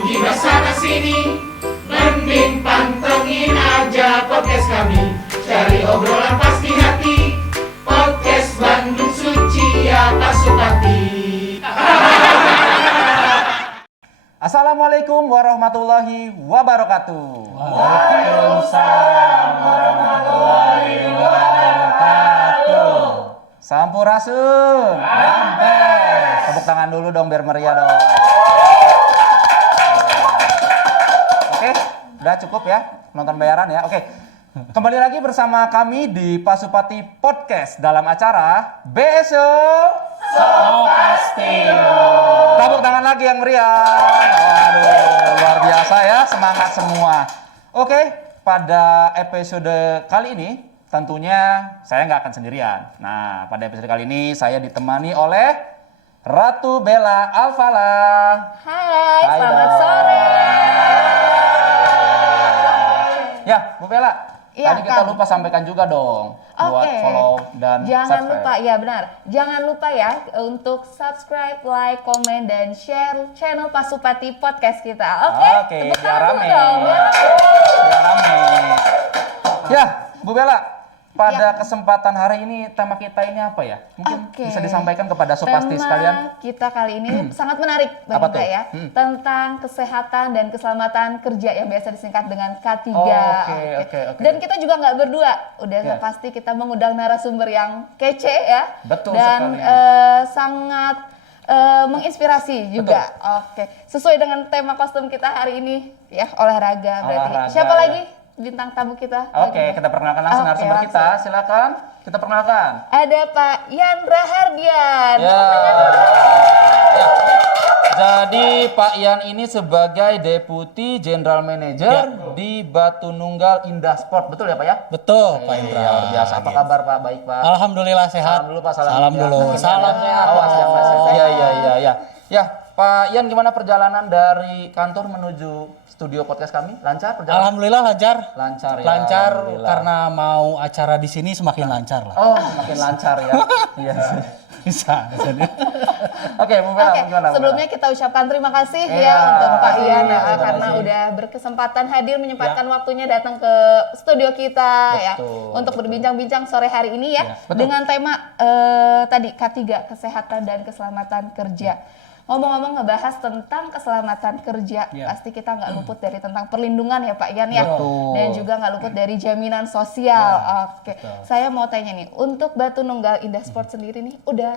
rugi sana sini, mending pantengin aja podcast kami. Cari obrolan pasti hati, podcast Bandung Suci ya Pak Supati. Assalamualaikum warahmatullahi wabarakatuh. Waalaikumsalam warahmatullahi wabarakatuh. Sampurasun. Tepuk tangan dulu dong biar meriah dong. Oke, udah cukup ya nonton bayaran ya. Oke. Kembali lagi bersama kami di Pasupati Podcast dalam acara BSO Pasti. Tepuk tangan lagi yang meriah. Waduh, luar biasa ya, semangat semua. Oke, pada episode kali ini tentunya saya nggak akan sendirian. Nah, pada episode kali ini saya ditemani oleh Ratu Bella Alfala. Hai, Hai selamat dong. sore. Ya, Bu Bella. Iya, Tadi kita Kang. lupa sampaikan juga dong buat Oke. follow dan Jangan subscribe. lupa, ya benar. Jangan lupa ya untuk subscribe, like, komen, dan share channel Pasupati Podcast kita. Oke? Oke, Tepuk biar tangan dulu rame. dong, biar rame. Biar rame. Ya, Bu Bella, pada Ya. kesempatan hari ini tema kita ini apa ya? Mungkin Oke. bisa disampaikan kepada Supasti Tema sekalian. kita kali ini sangat menarik bagi Apa kita tuh? ya. Tentang kesehatan dan keselamatan kerja yang biasa disingkat dengan K3. Oke. Dan kita juga nggak berdua. Udah Ya. pasti kita mengundang narasumber yang kece ya. Betul dan sekali. sangat menginspirasi juga. Oke. Sesuai dengan tema kostum kita hari ini ya, olahraga berarti. Olahraga, Siapa ya. lagi bintang tamu kita? Oke, kita perkenalkan langsung Oke, narasumber kita. langsung. Silakan, kita perkenalkan. Ada Pak Yandra Hardian. Ya. Ya. Jadi Pak Ian ini sebagai Deputi General Manager di Batu Nunggal Indah Sport, betul ya Pak ya? Betul, Pak Indra. Luar biasa. Apa kabar Pak? Baik Pak. Alhamdulillah sehat. Salam dulu Pak, salam. Salam Ya. dulu. Salam sehat. Awas ya Pak. Iya. Ya, Pak Ian gimana perjalanan dari kantor menuju studio podcast kami? Lancar perjalanan? Alhamdulillah lancar. Lancar ya. Lancar Alhamdulillah. karena mau acara di sini semakin lancar lah. Oh, makin lancar ya. Iya. Bisa. Oke, Bu Bella, Oke, gimana, Bu sebelumnya kita ucapkan terima kasih Iya, ya untuk Pak makasih, Ian terima karena kasih. udah berkesempatan hadir menyempatkan waktunya datang ke studio kita ya untuk berbincang-bincang sore hari ini ya betul. dengan tema tadi K3 kesehatan dan keselamatan kerja. Ngomong-ngomong ngebahas tentang keselamatan kerja, Ya. pasti kita nggak luput dari tentang perlindungan ya Pak Ian ya, Betul. dan juga nggak luput dari jaminan sosial. Oke, betul. saya mau tanya nih, untuk Batu Nunggal Indah Sport sendiri nih, udah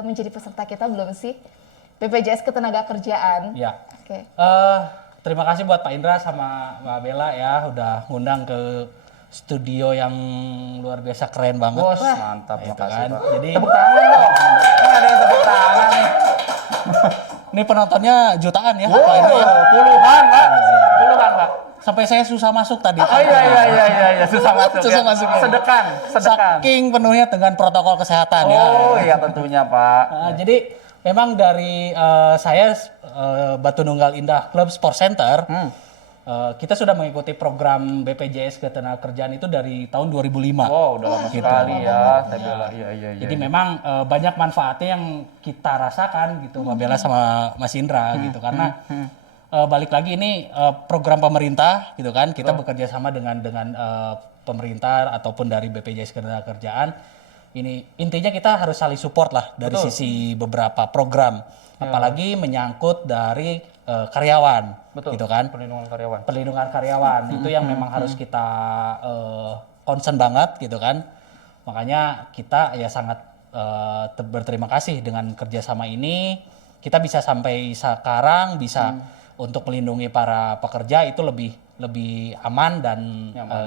menjadi peserta kita belum sih? BPJS Ketenagakerjaan. Ya. Oke. Terima kasih buat Pak Indra sama Mbak Bella ya udah ngundang ke studio yang luar biasa keren banget. Bos, mantap, Itu makasih kan. Pak. Jadi Tepuk tangan dong. Kan ada yang tepuk tangan nih. ini penontonnya jutaan ya, Wow, Pak Indra ya. puluhan Pak. Puluhan Pak. Sampai saya susah masuk tadi. Oh iya, susah masuk. Susah ya. masuk ya. Sedekan. Saking penuhnya dengan protokol kesehatan ya. Oh iya tentunya Pak. Jadi memang dari saya Batu Nunggal Indah Club Sport Center, kita sudah mengikuti program BPJS Ketenagakerjaan itu dari tahun 2005. Wow, udah lama sekali ya. Saya Bella. Iya. Jadi memang banyak manfaatnya yang kita rasakan gitu, Mbak Bella sama Mas Indra gitu, karena balik lagi ini program pemerintah gitu kan, kita bekerja sama dengan pemerintah ataupun dari BPJS Ketenagakerjaan. Ini intinya kita harus saling support lah dari sisi beberapa program, apalagi menyangkut dari karyawan, gitu kan. Perlindungan karyawan itu yang memang harus kita concern banget gitu kan. Makanya kita ya sangat berterima kasih dengan kerjasama ini. Kita bisa sampai sekarang bisa untuk melindungi para pekerja itu lebih aman dan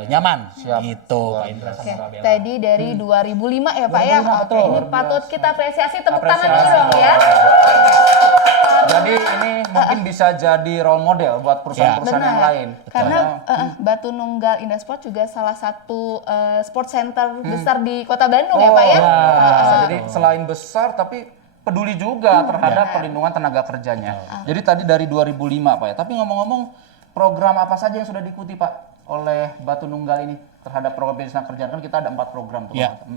nyaman gitu Pak Indra sama Oke, Mbak Bella. tadi dari 2005 ya Pak ya. 2005, Oke, betul. ini patut kita apresiasi, tepuk tangan Apresiasi. dulu dong ya. Jadi ini mungkin bisa jadi role model buat perusahaan-perusahaan yang lain. Karena Batu Nunggal Indah Sport juga salah satu sport center besar di Kota Bandung ya Pak ya. Jadi selain besar tapi peduli juga terhadap perlindungan tenaga kerjanya. Jadi tadi dari 2005 Pak ya. Tapi ngomong-ngomong, program apa saja yang sudah diikuti Pak oleh Batu Nunggal ini terhadap program tenaga kerjaan? Kan kita ada 4 program tuh. Ya. Pak.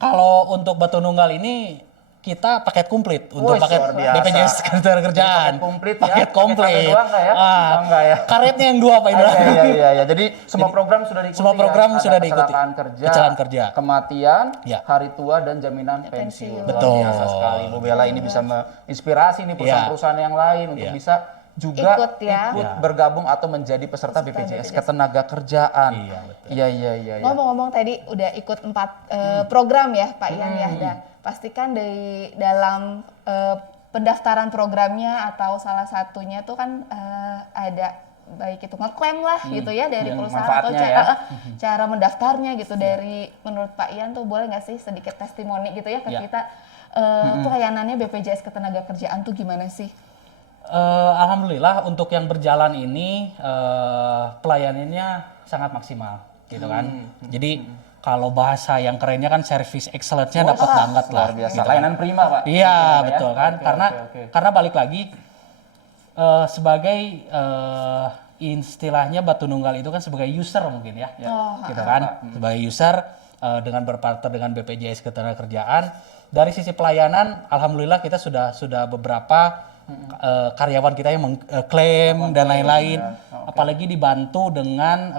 Kalau untuk Batu Nunggal ini kita paket komplit untuk Wih, paket luar biasa. BPJS Ketenagakerjaan. Paket komplit ya? Paket komplit. Paket satu doang nggak ya? Ah, Enggak ya? karetnya yang 2 Pak Indra. Iya. Jadi semua program sudah diikuti. Semua program ya? Ada sudah diikuti. Kecelakaan kerja, Kecelakaan kerja. kematian, Ya. hari tua dan jaminan pensiun. Betul. Luar biasa sekali. Bu Bella ini bisa menginspirasi nih perusahaan-perusahaan yang lain untuk Ya. bisa juga Ikut ya. ikut bergabung atau menjadi peserta BPJS Ketenagakerjaan. Iya, betul. Iya. Ngomong-ngomong tadi udah ikut 4 program ya Pak Ian ya. Dan pastikan dari dalam pendaftaran programnya atau salah satunya tuh kan ada baik itu ngeklaim lah gitu ya dari perusahaan atau manfaatnya ya. cara mendaftarnya gitu dari menurut Pak Ian tuh boleh nggak sih sedikit testimoni gitu ya ke Ya. kita pelayanannya BPJS Ketenagakerjaan tuh gimana sih? Alhamdulillah untuk yang berjalan ini pelayanannya sangat maksimal gitu kan. Jadi kalau bahasa yang kerennya kan service excellence-nya dapat banget lah. Luar biasa. gitu kan. Layanan prima, Pak. Iya Gitu, betul ya? kan Oke, karena oke. karena balik lagi sebagai istilahnya Batu Nunggal itu kan sebagai user mungkin ya, gitu kan sebagai user dengan berpartner dengan BPJS Ketenagakerjaan dari sisi pelayanan alhamdulillah kita sudah beberapa karyawan kita yang mengklaim dan lain-lain apalagi dibantu dengan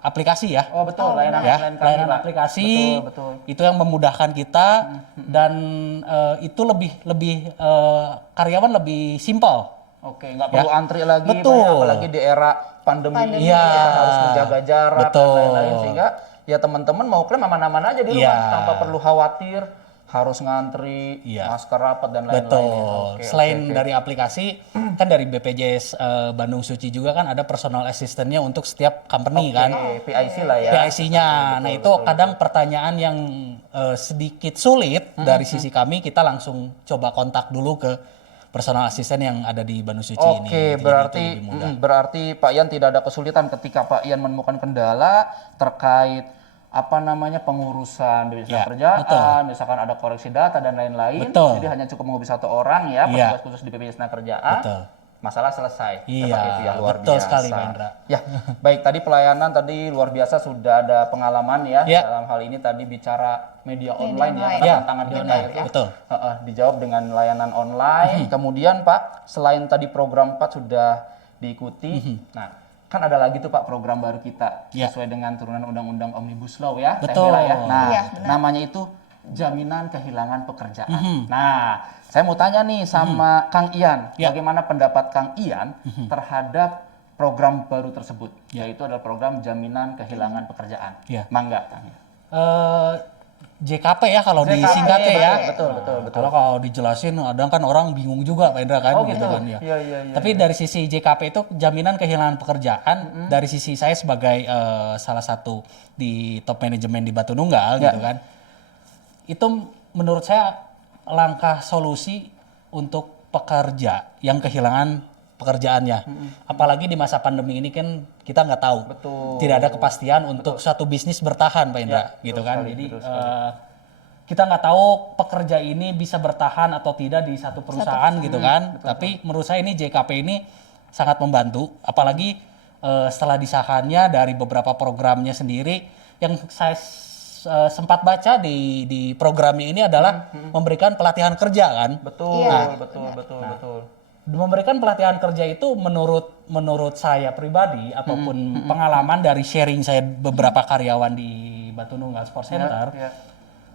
aplikasi ya. Oh betul, layanan Ya, online kami, layanan Pak. aplikasi Betul. itu yang memudahkan kita dan itu lebih karyawan lebih simpel. Oke, nggak perlu antri lagi, Betul. Pak, ya, apalagi di era pandemi ini Iya. kita harus menjaga jarak Betul. dan lain-lain sehingga ya teman-teman mau klaim aman-aman aja di rumah Iya. tanpa perlu khawatir harus ngantri, Iya. masker rapat dan lain-lain. Betul. Oke, Selain oke. dari aplikasi, kan dari BPJS Bandung Suci juga kan ada personal assistant-nya untuk setiap company kan. Oke, PIC lah ya. PIC-nya. Nah, itu kadang pertanyaan yang sedikit sulit dari sisi kami kita langsung coba kontak dulu ke personal assistant yang ada di Bandung Suci ini. Oke, Jadi berarti itu lebih mudah. berarti Pak Ian tidak ada kesulitan ketika Pak Ian menemukan kendala terkait apa namanya pengurusan BPJS Ya, Kerjaan, misalkan ada koreksi data dan lain-lain. Betul. Jadi hanya cukup menghubungi satu orang ya, Iya. petugas khusus di BPJS Kerjaan. Betul. Masalah selesai. Iya, Seperti itu ya, luar betul biasa. sekali, Pak Indra. Ya, baik tadi pelayanan tadi luar biasa sudah ada pengalaman ya Ya. dalam hal ini tadi bicara media online ya, online. Ya, tantangan media kita online, ya. betul. Dijawab dengan layanan online. Kemudian Pak, selain tadi program 4 sudah diikuti, nah kan ada lagi tuh Pak program baru kita Ya. sesuai dengan turunan Undang-Undang Omnibus Law ya, Betul. Bella ya. Nah, Iya, benar. namanya itu jaminan kehilangan pekerjaan. Nah, saya mau tanya nih sama Kang Ian, Ya. bagaimana pendapat Kang Ian terhadap program baru tersebut, yaitu adalah program jaminan kehilangan pekerjaan. Ya. Mangga, Kang Ian. JKP ya kalau JKP, disingkatnya ya. betul. Kalau dijelasin kadang kan orang bingung juga Pak Indra kan Oh, gitu gitu. kan ya. Iya. Tapi dari sisi JKP itu jaminan kehilangan pekerjaan dari sisi saya sebagai salah satu di top manajemen di Batu Nunggal Ya. gitu kan. Itu menurut saya langkah solusi untuk pekerja yang kehilangan pekerjaannya. Apalagi di masa pandemi ini kan kita nggak tahu. Betul. Tidak ada kepastian untuk suatu bisnis bertahan Pak Indra Ya, gitu betul kan. sekali, Jadi betul sekali. kita nggak tahu pekerja ini bisa bertahan atau tidak di satu perusahaan gitu kan. Tapi menurut saya ini JKP ini sangat membantu. Apalagi setelah disahkannya dari beberapa programnya sendiri yang saya sempat baca di programnya ini adalah memberikan pelatihan kerja kan. Betul, Iya, betul. Memberikan pelatihan kerja itu menurut saya pribadi ataupun pengalaman dari sharing saya beberapa karyawan di Batu Nunggal Sport Center, Ya.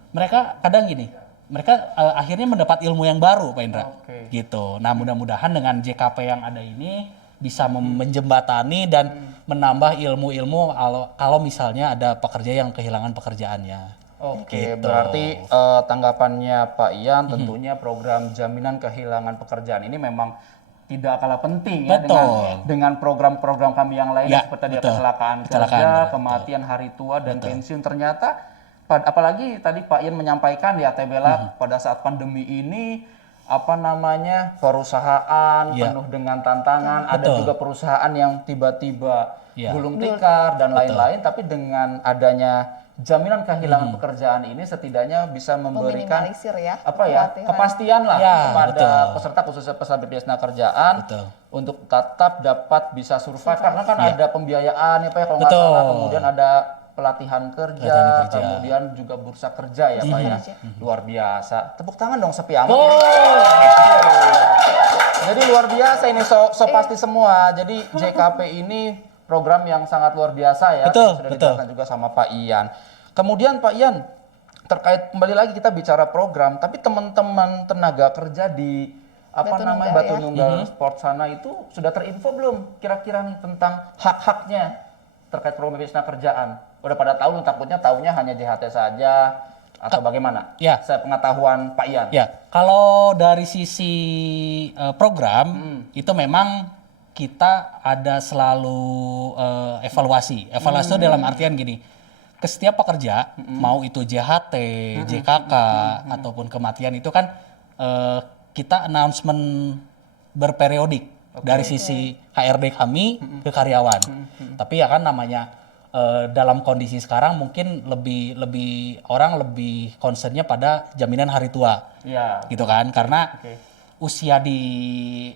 mereka kadang gini, mereka akhirnya mendapat ilmu yang baru Pak Indra, Oke. gitu. Nah mudah-mudahan dengan JKP yang ada ini bisa menjembatani dan menambah ilmu-ilmu kalau misalnya ada pekerja yang kehilangan pekerjaannya. Oke, Gitu. berarti tanggapannya Pak Ian tentunya program jaminan kehilangan pekerjaan ini memang tidak kalah penting ya Betul. dengan program-program kami yang lain Ya, seperti tadi betul. kecelakaan Kecelakaan, kerja, betul. kematian hari tua dan pensiun. Ternyata apalagi tadi Pak Ian menyampaikan ya Teh Bella pada saat pandemi ini apa namanya perusahaan Ya. penuh dengan tantangan, ada Betul. juga perusahaan yang tiba-tiba Ya. gulung tikar dan lain-lain, tapi dengan adanya jaminan kehilangan pekerjaan ini setidaknya bisa memberikan Meminimalisir ya apa ya kekhawatiran. kepastian lah Ya, kepada betul. peserta khususnya peserta BPJS Kerjaan Betul. untuk tetap dapat bisa survive karena kan Ya. ada pembiayaan ya Pak ya kalau nggak Betul. salah, kemudian ada pelatihan kerja, Pelatihan kerja. kemudian juga bursa kerja ya Pak ya. Luar biasa. Tepuk tangan dong sepi amat. Oh. Jadi luar biasa ini so pasti semua. Jadi JKP ini program yang sangat luar biasa ya. Betul, Sudah betul. dijelaskan juga sama Pak Ian. Kemudian Pak Ian, terkait kembali lagi kita bicara program, tapi teman-teman tenaga kerja di Batu Nunggal, Batu ya. Nunggal Sport sana itu sudah terinfo belum kira-kira nih tentang hak-haknya terkait program BPJS Kerjaan? Udah pada tahu, takutnya taunya hanya JHT saja atau bagaimana? Ya. Sepengetahuan Pak Ian. Ya, kalau dari sisi program itu memang kita ada selalu evaluasi. Evaluasi itu dalam artian gini, ke setiap pekerja, mau itu JHT, JKK ataupun kematian itu kan kita announcement berperiodik dari sisi HRD kami ke karyawan. Tapi ya kan namanya dalam kondisi sekarang mungkin lebih orang lebih concernnya pada jaminan hari tua. Iya. Gitu kan, karena usia di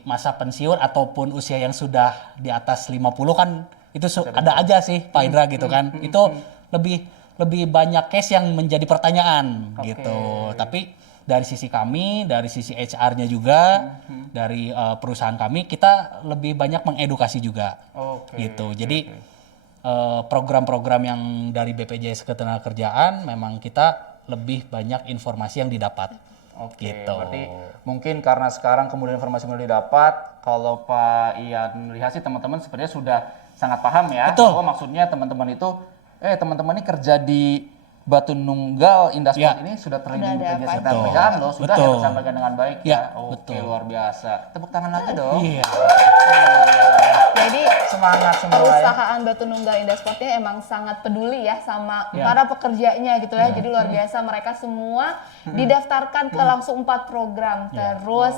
masa pensiun ataupun usia yang sudah di atas 50 kan itu ada aja sih Pak Indra gitu kan. Itu lebih banyak case yang menjadi pertanyaan gitu. Tapi dari sisi kami, dari sisi HR-nya juga, dari perusahaan kami, kita lebih banyak mengedukasi juga. Gitu. Jadi program-program yang dari BPJS Ketenagakerjaan memang kita lebih banyak informasi yang didapat. Gitu. Berarti mungkin karena sekarang kemudian informasi mulai didapat, kalau Pak Ian lihat sih teman-teman sebenarnya sudah sangat paham ya. Betul. Bahwa maksudnya teman-teman itu, teman-teman ini kerja di Batu Nunggal Indah Sport ini sudah terlindungi Udah ada BPJS apa? Ketenagakerjaan loh, sudah Betul. ya tersampaikan dengan baik Ya, ya. Oke, betul. luar biasa. Tepuk tangan lagi dong. Iya. Jadi Semangat semua ya. perusahaan Batu Nunggal Indah Sport ini emang sangat peduli ya sama para pekerjanya gitu ya. Jadi luar biasa mereka semua didaftarkan ke langsung 4 program. Terus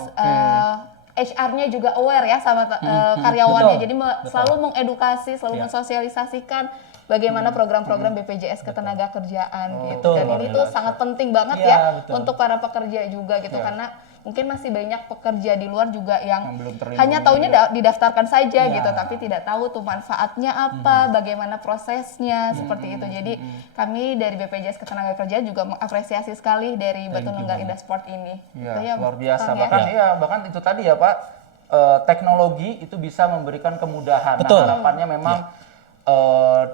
HR-nya juga aware ya sama karyawannya. Jadi selalu mengedukasi, selalu mensosialisasikan bagaimana program-program BPJS Ketenagakerjaan gitu. Dan ini tuh sangat penting banget Iya, ya betul. untuk para pekerja juga gitu karena mungkin masih banyak pekerja di luar juga yang belum terlindungi. hanya taunya didaftarkan saja gitu, tapi tidak tahu tuh manfaatnya apa, bagaimana prosesnya seperti itu. Jadi kami dari BPJS Ketenagakerjaan juga mengapresiasi sekali dari Batu Nunggal Indah Sport ini. Iya, Gitu ya, luar biasa. Kang, ya. Bahkan itu tadi ya Pak, teknologi itu bisa memberikan kemudahan. Betul. Nah, harapannya memang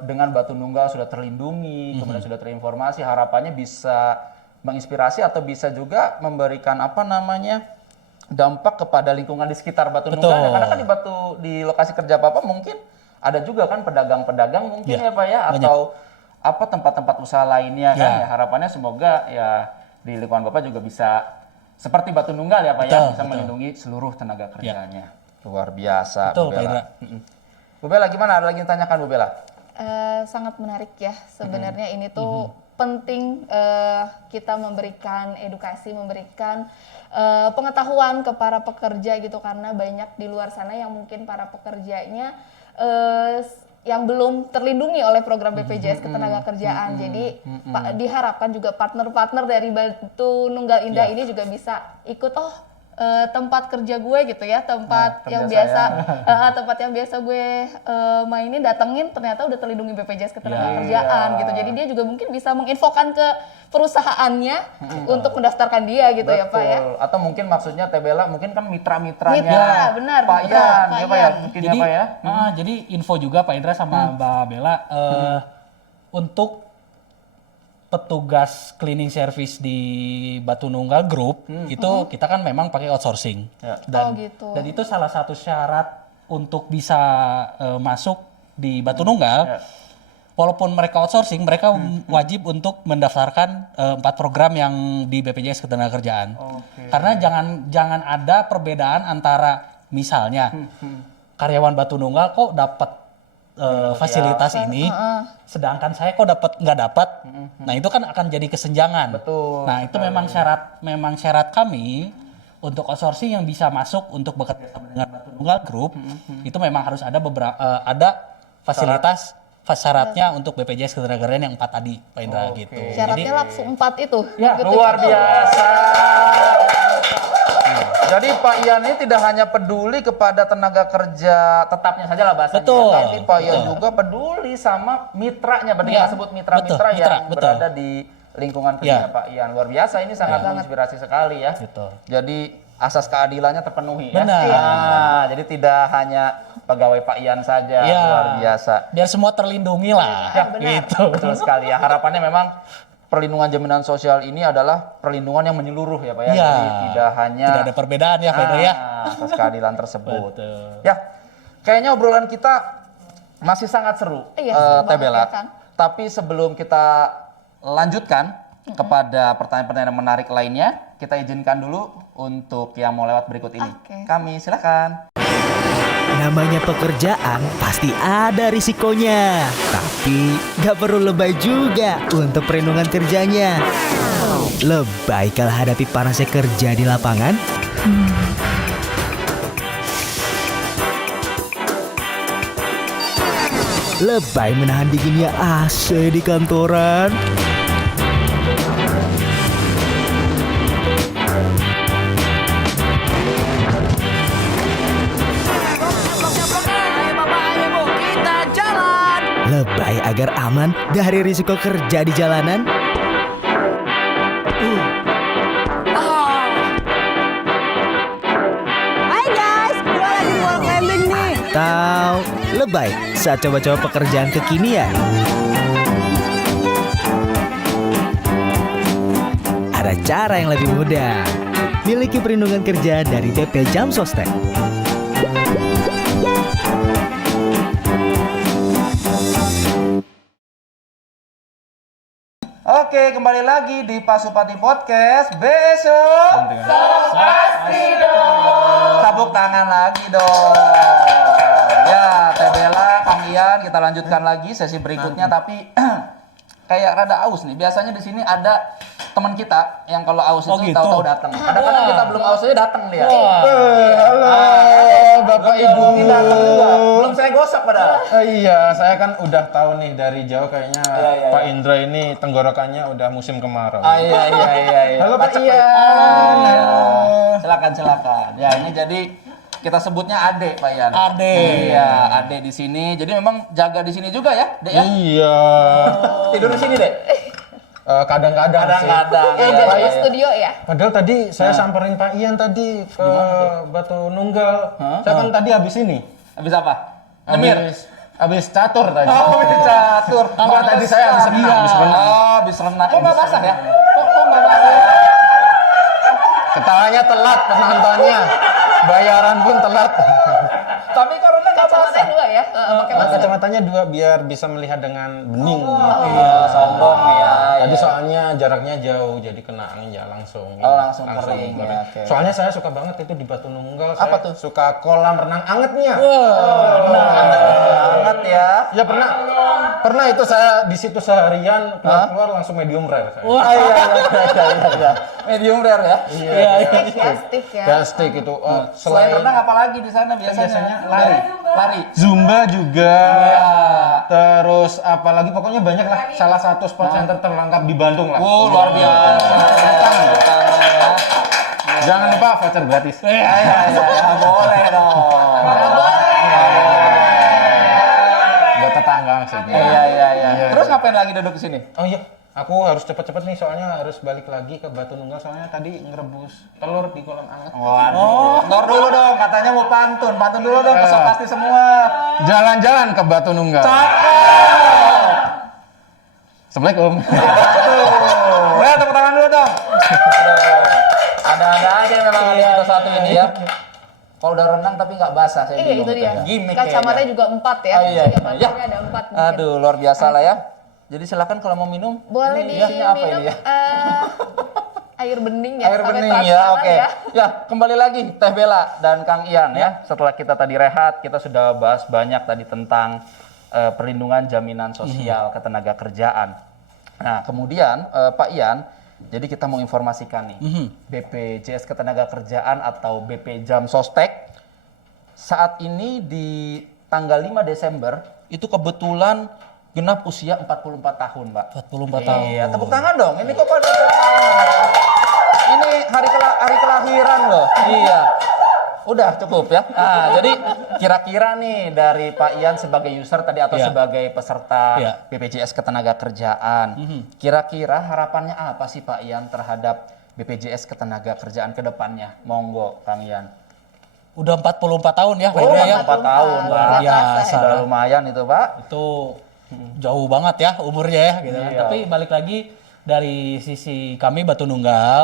dengan Batu Nunggal sudah terlindungi, kemudian sudah terinformasi, harapannya bisa menginspirasi atau bisa juga memberikan dampak kepada lingkungan di sekitar Batu Betul. Nunggal. Karena kan di lokasi kerja Bapak mungkin ada juga kan pedagang-pedagang mungkin ya Pak ya, atau tempat-tempat usaha lainnya kan ya. Harapannya semoga ya di lingkungan Bapak juga bisa seperti Batu Nunggal ya Pak ya, bisa melindungi seluruh tenaga kerjanya. Luar biasa. Betul, Bu Pak Bella. Indra. Bu Bella gimana? Ada lagi yang tanyakan Bu Bella? Sangat menarik ya sebenarnya ini tuh penting kita memberikan edukasi, memberikan pengetahuan ke para pekerja gitu karena banyak di luar sana yang mungkin para pekerjanya yang belum terlindungi oleh program BPJS Ketenagakerjaan. Jadi diharapkan juga partner-partner dari Batu Nunggal Indah ini juga bisa ikut tempat kerja gue gitu ya, tempat yang biasa tempat yang biasa gue mainin datengin ternyata udah terlindungi BPJS Ketenagakerjaan gitu. Jadi dia juga mungkin bisa menginfokan ke perusahaannya untuk mendaftarkan dia gitu ya Pak ya. Atau mungkin maksudnya Teh Bella mungkin kan mitra-mitranya Mitra, benar, Pak mitra, Ian, Pak ya Pak ya, Ian. mungkin Jadi, ya Pak ya. jadi info juga Pak Indra sama Mbak Bella untuk petugas cleaning service di Batu Nunggal Group itu kita kan memang pakai outsourcing dan gitu. dan itu salah satu syarat untuk bisa masuk di Batu Nunggal. Walaupun mereka outsourcing, mereka wajib untuk mendaftarkan 4 program yang di BPJS Ketenagakerjaan. Karena jangan ada perbedaan antara misalnya karyawan Batu Nunggal kok dapat fasilitas ini, sedangkan saya kok nggak dapat. Nah itu kan akan jadi kesenjangan. Betul. Nah itu memang syarat kami untuk outsourcing yang bisa masuk untuk bekerja sama dengan Batu Nunggal Group itu memang harus ada fasilitas syaratnya untuk BPJS Ketenagakerjaan yang 4 tadi, Pak Indra gitu. Syaratnya langsung 4 itu. Ya, Gitu. Luar biasa. Jadi Pak Ian ini tidak hanya peduli kepada tenaga kerja tetapnya saja lah bahasanya. Betul. Tapi Pak Ian juga peduli sama mitranya. Berarti Iya. kita sebut mitra-mitra Betul, yang betul. berada di lingkungan kerja Iya. Pak Ian. Luar biasa, ini sangat menginspirasi sekali ya. Betul. Jadi asas keadilannya terpenuhi ya. Benar. Nah, jadi tidak hanya pegawai Pak Ian saja. Iya. Luar biasa. Biar semua terlindungi lah. Ya, benar. Gitu. Betul sekali ya. Harapannya memang perlindungan jaminan sosial ini adalah perlindungan yang menyeluruh ya Pak ya. Iya. Jadi tidak hanya Tidak ada perbedaan ya, Fedra ya. atas keadilan tersebut. Betul. Ya, kayaknya obrolan kita masih sangat seru, Iya, seru Teh banget Bella. ya, Kang. Tapi sebelum kita lanjutkan kepada pertanyaan-pertanyaan menarik lainnya, kita izinkan dulu untuk yang mau lewat berikut ini. Oke. Kami silakan. Namanya pekerjaan pasti ada risikonya. Tapi gak perlu lebay juga untuk perlindungan kerjanya. Lebay kalau hadapi panasnya kerja di lapangan? Lebay menahan dinginnya AC di kantoran? Lebay agar aman dari risiko kerja di jalanan? Atau lebay saat coba-coba pekerjaan kekinian? Ada cara yang lebih mudah. Miliki perlindungan kerja dari BP Jam Sostek. Oke, kembali lagi di Pasupati Podcast. Besok tepuk tangan lagi dong. Ya, Teh Bella, Kang Ian, kita lanjutkan lagi sesi berikutnya. Tapi kayak rada aus nih. Biasanya di sini ada teman kita yang kalau aus Oh, itu gitu. tahu-tahu datang. Kadang-kadang kita belum aus aja datang dia. Wah. Halo, Bapak Ibu. Ini datang juga. Belum saya gosok padahal. Iya, saya kan udah tahu nih dari jauh kayaknya Iya. Pak Indra ini tenggorokannya udah musim kemarau. Iya. Halo Pak Pacek, Ian. Halo. Silakan. Ya, ini jadi kita sebutnya Ade, Pak Ian. Ade. Iya, Ade di sini. Jadi memang jaga di sini juga ya, Dek ya? Iya. Tidur di sini, Dek. Kadang-kadang sih. Kadang-kadang. Ya, Iya, jadi iya. di studio ya. Padahal tadi saya samperin Pak Ian tadi ke Batu Nunggal. Saya kan tadi habis ini. Habis apa? Nyemir. Habis catur tadi. Oh, catur. Enggak, tadi saya habis renang, habis renang. Oh, habis renang. Kok nggak basah ya? Kok nggak basah ya? Ketawanya telat penontonnya. Bayaran pun telat. Tapi karena nggak Kacamatanya basah. dua ya. Pakai masker. Kacamatanya dua biar bisa melihat dengan bening gitu. Iya, sombong ya. Tadi iya. soalnya jaraknya jauh jadi kena angin ya langsung. Oh, langsung kering, kering. ya, oke. Soalnya saya suka banget itu di Batu Nunggal. Apa Saya tuh? Suka kolam renang angetnya. Hangat ya. Ya pernah itu saya di situ seharian keluar langsung medium rare saya. Ah, iya. Medium rare ya. Plastik ya. Gastik itu Selain selain renang apa lagi di sana biasanya? biasanya lari. Lari. Zumba juga. Iya. Terus apalagi pokoknya banyak lah. Salah satu sport center terlengkap di Bandung lah. Oh, luar biasa. Jangan lupa voucher gratis. Iya, boleh dong. Buat tetangga maksudnya. Iya. Terus ngapain lagi duduk di sini? Oh iya, aku harus cepet-cepet nih soalnya harus balik lagi ke Batu Nunggal soalnya tadi ngerebus telur di kolam anget. Waduh. Ntar dulu dong, katanya mau pantun. Pantun dulu dong, besok pasti semua. Jalan-jalan ke Batu Nunggal. Cakep. Assalamualaikum. Ya, tepuk tangan dulu dong. Ada-ada aja memang ada yang satu ini ya. Kalau udah renang tapi nggak basah saya Iya, bingung. itu dia. Gimik Kacamatanya kayaknya. juga 4 ya. Oh, iya. Setiap pacarnya ada 4 mungkin. Aduh, luar biasa lah ya. Jadi silakan kalau mau minum. Boleh Ini diminum isinya apa ini ya? Air bening ya. Air sampai bening ya, transparan oke. ya. Ya, kembali lagi Teh Bella dan Kang Ian ya. Setelah kita tadi rehat, kita sudah bahas banyak tadi tentang perlindungan jaminan sosial ketenaga kerjaan. Nah, kemudian Pak Ian, jadi kita mau informasikan nih, BPJS Ketenagakerjaan atau BP Jam Sostek saat ini di tanggal 5 Desember itu kebetulan genap usia 44 tahun, Mbak. 44 tahun. Iya, tepuk tangan dong. Ini kok pada tepuk tangan? Ini hari kepikiran loh. Iya. Udah cukup ya. Nah, jadi kira-kira nih dari Pak Ian sebagai user tadi atau Iya. sebagai peserta Iya. BPJS Ketenagakerjaan, kira-kira harapannya apa sih Pak Ian terhadap BPJS Ketenagakerjaan ke depannya? Monggo, Kang Ian. Udah 44 tahun ya, Pak Oh, Indra ya. 44 tahun. Luar Wah, biasa. sudah lumayan itu, Pak. Itu jauh banget ya umurnya ya gitu kan. Iya. Tapi balik lagi dari sisi kami Batu Nunggal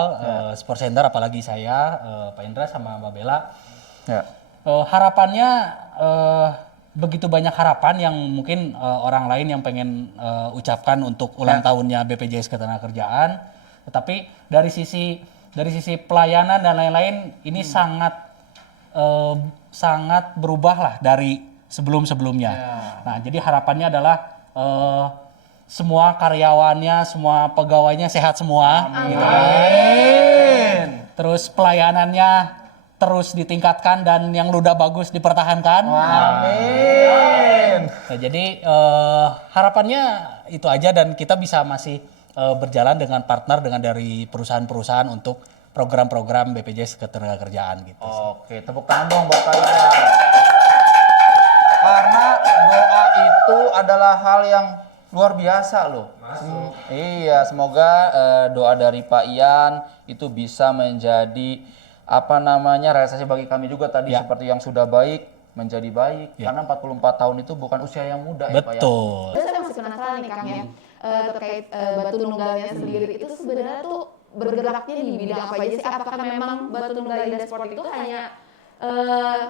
Sport Center, apalagi saya Pak Indra sama Mbak Bella, Ya. harapannya begitu banyak harapan yang mungkin orang lain yang pengen ucapkan untuk ulang tahunnya BPJS Ketenagakerjaan. Tetapi dari sisi pelayanan dan lain-lain ini sangat berubah lah dari sebelum-sebelumnya. Nah, jadi harapannya adalah semua karyawannya, semua pegawainya sehat semua. Gitu kan. Terus pelayanannya terus ditingkatkan dan yang udah bagus dipertahankan. Amin. Nah, jadi harapannya itu aja dan kita bisa masih berjalan dengan partner dengan dari perusahaan-perusahaan untuk program-program BPJS Ketenagakerjaan gitu. Oke, tepuk tangan dong buat kalian. Karena doa itu adalah hal yang luar biasa loh. Iya, semoga doa dari Pak Ian itu bisa menjadi realisasi bagi kami juga tadi Ya. seperti yang sudah baik menjadi baik. Ya. Karena 44 tahun itu bukan usia yang muda ya Pak ya. Betul. Terus saya masih penasaran nih Kang ya, terkait Batu Nunggalnya sendiri itu sebenarnya tuh bergeraknya di bidang apa aja sih? Apakah memang Batu Nunggal Indah Sport itu hanya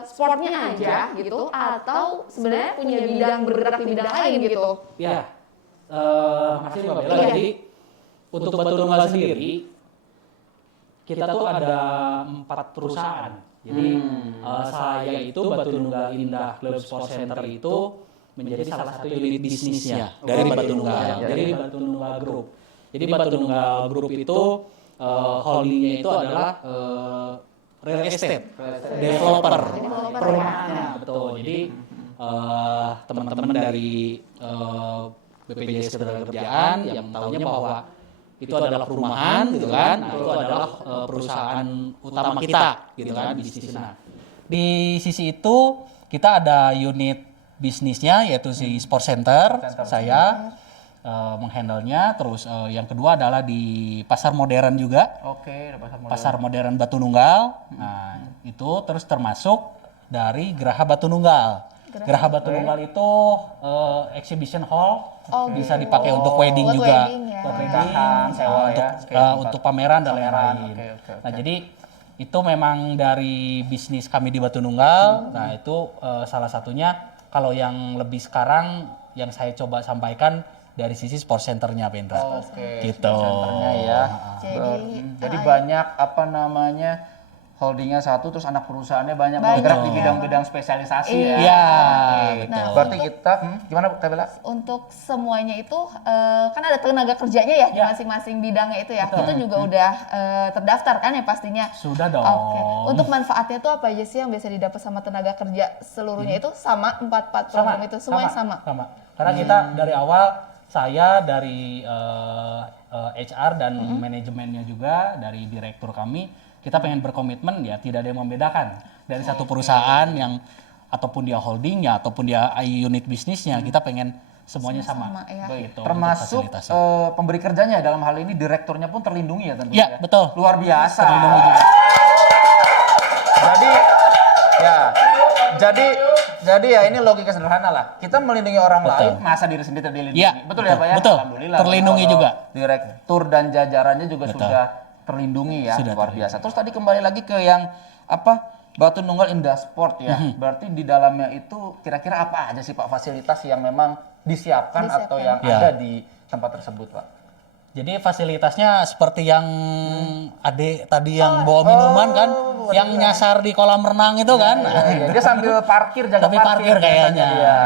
sportnya aja gitu, atau sebenarnya punya bidang bergerak di bidang lain gitu? Ya, makasih Mbak Bella. Iya. Jadi untuk Batu Nunggal sendiri, kita tuh ada 4 perusahaan. Jadi saya itu Batu Nunggal Indah Club Sport Center itu menjadi salah satu unit bisnisnya dari Batu Nunggal, dari Batu Nunggal Group. Jadi Batu Nunggal Group itu holdingnya itu adalah real estate, developer, perumahan. Betul. Jadi teman-teman dari BPJS Ketenagakerjaan yang tahunya bahwa itu adalah perumahan gitu kan, nah, itu adalah perusahaan utama kita gitu kan bisnisnya. Di sisi itu kita ada unit bisnisnya yaitu si Sport Center, saya menghandlenya. Terus yang kedua adalah di pasar modern juga, Oke, ada pasar modal. pasar modern Batu Nunggal. Nah itu terus termasuk dari Geraha Batu Nunggal. Geraha Batu Nunggal itu exhibition hall, bisa dipakai untuk wedding Buat juga, wedding ya. buat Pernikahan, sewa ya, kayak untuk pameran dan pameran, lain-lain. oke. Nah jadi itu memang dari bisnis kami di Batu Nunggal. Nah itu salah satunya. Kalau yang lebih sekarang yang saya coba sampaikan dari sisi sport centernya Pendra. Oke, Gitu. sport centernya ya. Jadi banyak holdingnya satu, terus anak perusahaannya banyak bergerak di bidang-bidang spesialisasi ya. Iya, Oke. betul. Berarti kita gimana Kak Bella? Untuk semuanya itu kan ada tenaga kerjanya ya di masing-masing bidangnya itu ya. Itu juga udah terdaftar kan ya pastinya. Sudah dong. Oke. Untuk manfaatnya tuh apa aja sih yang bisa didapat sama tenaga kerja seluruhnya itu sama 4 program itu semuanya sama. Karena kita dari awal saya dari HR dan manajemennya juga dari direktur kami, kita pengen berkomitmen ya tidak ada yang membedakan dari satu perusahaan yang ataupun dia holdingnya ataupun dia unit bisnisnya, kita pengen semuanya sama. ya. Gitu, untuk Termasuk fasilitasnya. pemberi kerjanya ya, dalam hal ini direkturnya pun terlindungi ya tentunya. Iya, betul. Luar biasa. Terlindungi juga. Jadi ya ini logika sederhana lah. Kita melindungi orang lain, masa diri sendiri dilindungi. Iya, Betul ya Pak ya? betul. Alhamdulillah. Terlindungi Kalau juga. Direktur dan jajarannya juga Betul. sudah terlindungi ya, Sudah luar biasa. Terus tadi kembali lagi ke yang Batu Nunggal Indah Sport ya. Berarti di dalamnya itu kira-kira apa aja sih Pak fasilitas yang memang disiapkan. Atau yang Ya. ada di tempat tersebut Pak? Jadi fasilitasnya seperti yang Ade tadi yang bawa minuman kan, yang nyasar di kolam renang itu kan. Iya, dia sambil parkir, jaga Tapi parkir biasanya kayaknya. dia.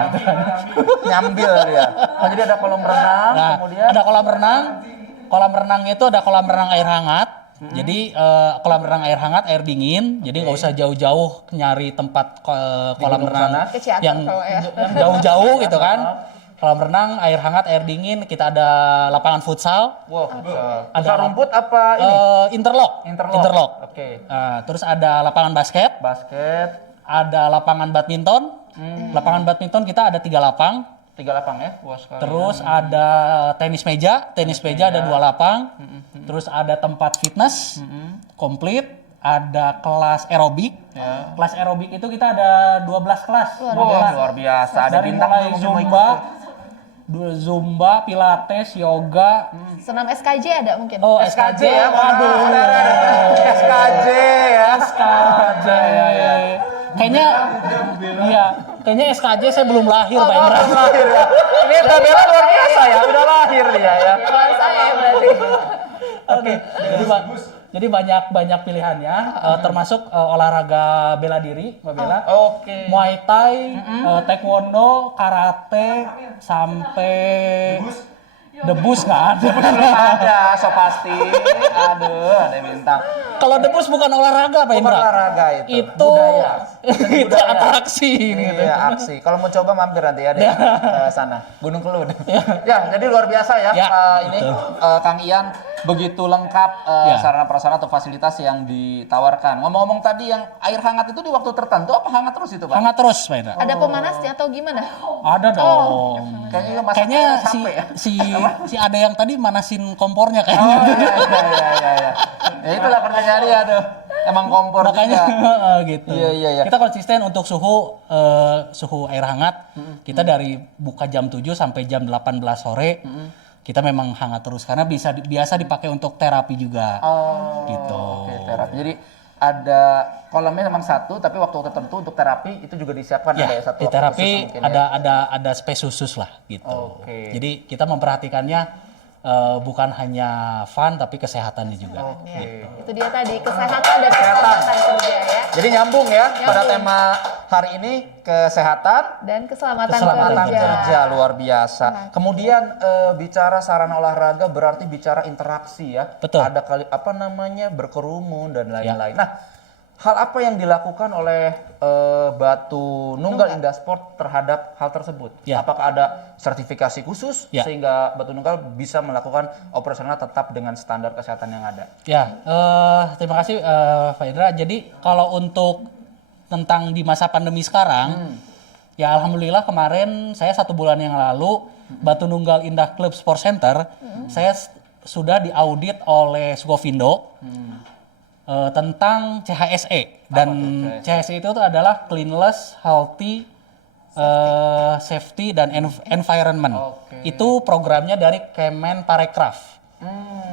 Nyambil dia. Oh, jadi ada kolam renang, Nah, kemudian ada kolam renang. Kolam renangnya itu ada kolam renang air hangat. Jadi kolam renang air hangat, air dingin. Jadi nggak usah jauh-jauh nyari tempat kolam gunung renang sana? Ke Ciater yang kalau ya. yang jauh-jauh gitu kan. kolam renang, air hangat, air dingin, kita ada lapangan futsal, Wow, Ada ada rumput apa ini? interlock. Interlock. Oke. Terus ada lapangan basket, Basket, ada lapangan badminton. Lapangan badminton kita ada 3 lapang. 3 lapang ya. Wah, sekali. Terus ada tenis meja ada 2 lapang. Terus ada tempat fitness, komplit. Ada kelas aerobik. Kelas aerobik itu kita ada 12 kelas. Wah, luar biasa. Ada Dari bintang mulai tuh mungkin mau ikut Zumba, tuh. Zumba, Pilates, yoga. Senam SKJ ada mungkin? Oh, SKJ SKJ ya. waduh. SKJ ya. SKJ. Kayaknya, iya, kayaknya SKJ saya belum lahir, Pak Indra. Belum lahir ya. Ini Tabela luar biasa ya. Udah lahir dia ya. Kawan saya berarti. Oke, jadi banyak pilihannya, termasuk olahraga bela diri, Mbak Bella. Oke. Muay Thai, taekwondo, karate, sampai debus nggak ada. Belum ada, so pasti. Aduh, ada bintang. Kalau debus bukan olahraga, Pak Bukan Indra. olahraga itu. Itu Budaya. itu Budaya. atraksi gitu. Iya, aksi. Kalau mau coba mampir nanti ya deh ke sana. Gunung Kelud. Ya, jadi luar biasa ya, Ya, ini betul. Kang Ian begitu lengkap Ya. sarana prasarana atau fasilitas yang ditawarkan. Ngomong-ngomong tadi yang air hangat itu di waktu tertentu apa hangat terus itu, Pak? Hangat terus, Pak Indra. Ada pemanasnya atau gimana? Ada dong. Kayaknya masaknya Kayaknya sampai ya. si ada yang tadi manasin kompornya Oh, kayaknya. iya. Ya itulah pertanyaan dia tuh. Emang kompor Makanya juga. gitu. Iya. Kita konsisten untuk suhu air hangat. Kita dari buka jam 7 sampai jam 18 sore. Kita memang hangat terus karena biasa dipakai untuk terapi juga. Oh, Gitu. Oke, terapi. Jadi ada kolamnya memang satu, tapi waktu tertentu untuk terapi itu juga disiapkan ada ya Ya, satu di waktu terapi khusus mungkin ya. ada space khusus lah gitu. Oke. Jadi kita memperhatikannya bukan hanya fun tapi kesehatannya juga. Oke. Itu dia tadi, kesehatan dan keselamatan kerja ya. Jadi nyambung ya pada Nyambung. tema hari ini kesehatan Dan keselamatan Keselamatan kerja. kerja luar biasa. Kemudian bicara sarana olahraga berarti bicara interaksi ya. Betul. Ada kali apa namanya berkerumun dan lain-lain. Nah, hal apa yang dilakukan oleh Batu Nunggal Indah Sport terhadap hal tersebut? Ya. Apakah ada sertifikasi khusus Ya. sehingga Batu Nunggal bisa melakukan operasional tetap dengan standar kesehatan yang ada? Ya, terima kasih Pak Indra. Jadi kalau untuk tentang di masa pandemi sekarang, ya alhamdulillah kemarin saya 1 bulan yang lalu Batu Nunggal Indah Club Sport Center, saya sudah diaudit oleh Sukovindo tentang CHSE dan CHSE itu tuh adalah cleanliness, healthy, safety dan environment. Oke. Itu programnya dari Kemen Parekraf.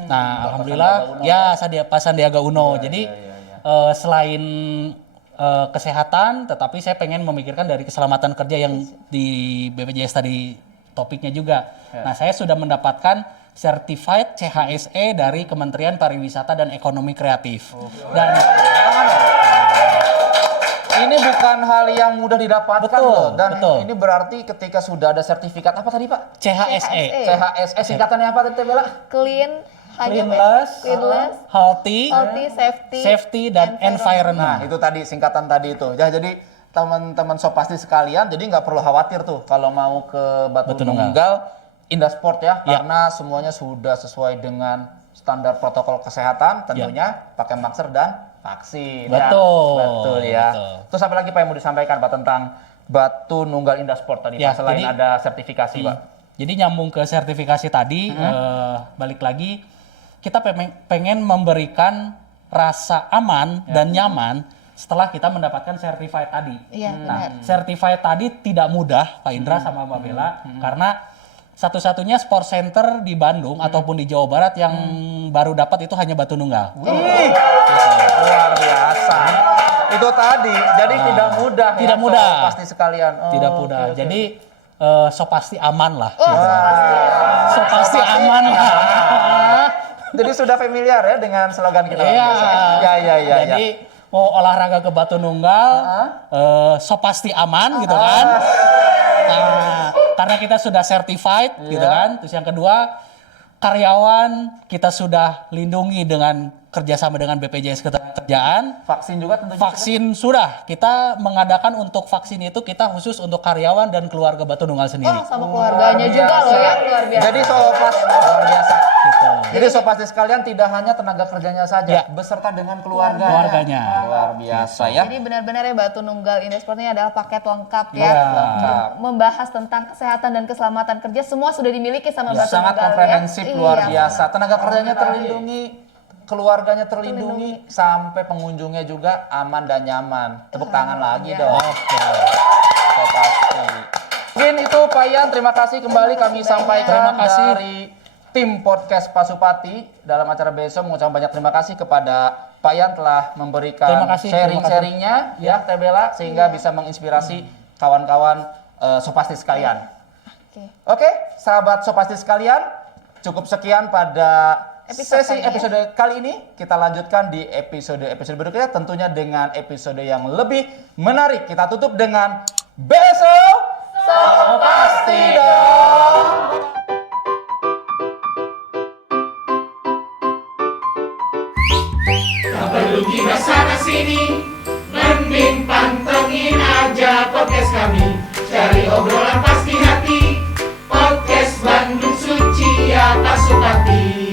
Nah, alhamdulillah ya Pak Sandiaga Uno. Jadi selain kesehatan, tetapi saya pengen memikirkan dari keselamatan kerja yang di BPJS tadi topiknya juga. Nah, saya sudah mendapatkan certified CHSE dari Kementerian Pariwisata dan Ekonomi Kreatif. Dan Ini bukan hal yang mudah didapatkan Betul, loh. Dan betul. ini berarti ketika sudah ada sertifikat apa tadi Pak? CHSE, CHSE singkatannya apa tadi Bella? Clean, hanya cleanliness, cleanliness, healthy, healthy, safety, dan Nah, environment. itu tadi singkatan tadi itu. Ya, jadi teman-teman Sopasti sekalian, jadi nggak perlu khawatir tuh kalau mau ke Batu Batu Nunggal. Nunggal Indah Sport ya, Ya. karena semuanya sudah sesuai dengan standar protokol kesehatan, tentunya pakai masker dan vaksin. Betul, Ya. Betul ya. betul. Terus apa lagi Pak yang mau disampaikan Pak tentang Batu Nunggal Indah Sport tadi Ya, Pak, selain jadi- ada sertifikasi Pak? Jadi nyambung ke sertifikasi tadi, balik lagi, kita pengen memberikan rasa aman dan nyaman setelah kita mendapatkan certified tadi. Iya, Nah, benar. certified tadi tidak mudah, Pak Indra sama Mbak Bella, karena satu-satunya sport center di Bandung ataupun di Jawa Barat yang baru dapat itu hanya Batu Nunggal. Ih, luar biasa. Itu tadi, jadi tidak mudah ya, tidak mudah. Pasti sekalian. Oh, Tidak mudah. oke, oke. Jadi so pasti aman lah. Oh, pasti. So pasti aman lah. Jadi sudah familiar ya dengan slogan kita. Iya. Ya. Jadi mau olahraga ke Batu Nunggal, so pasti aman gitu kan. Nah, karena kita sudah certified gitu kan. Terus yang kedua, karyawan kita sudah lindungi dengan kerjasama dengan BPJS Ketenagakerjaan. Vaksin juga tentunya. Vaksin sudah. Kita mengadakan untuk vaksin itu kita khusus untuk karyawan dan keluarga Batu Nunggal sendiri. Oh, sama keluarganya juga loh ya, luar biasa. Jadi sobat luar biasa. Gitu. Jadi sobat sekalian tidak hanya tenaga kerjanya saja, Ya. beserta dengan keluarganya. Keluarganya. Luar biasa ya. Jadi benar-benar ya Batu Nunggal Indesport ini adalah paket lengkap ya. Lengkap. Membahas tentang kesehatan dan keselamatan kerja semua sudah dimiliki sama Batu Sangat Nunggal komprehensif, ya. luar Iya. biasa. Tenaga kerjanya terlindungi, keluarganya terlindungi, sampai pengunjungnya juga aman dan nyaman. Tepuk tangan lagi ya. dong. Oke. So, pasti. Mungkin itu Pak Ian, terima kasih kembali kami sampaikan Terima kasih. dari tim podcast Pasupati dalam acara besok. Mengucapkan banyak terima kasih kepada Pak Ian telah memberikan Terima kasih, sharing-sharingnya ya Teh Bella sehingga bisa menginspirasi kawan-kawan Sopasti sekalian. Oke. Oke, sahabat Sopasti sekalian, cukup sekian pada Episode episode kali ini. Kita lanjutkan di episode berikutnya tentunya dengan episode yang lebih menarik. Kita tutup dengan besok Sopasti dong. Tak perlu gibah sana sini, mending pantengin aja podcast kami. Cari obrolan pasti hati, podcast Bandung Suci ya Pasupati.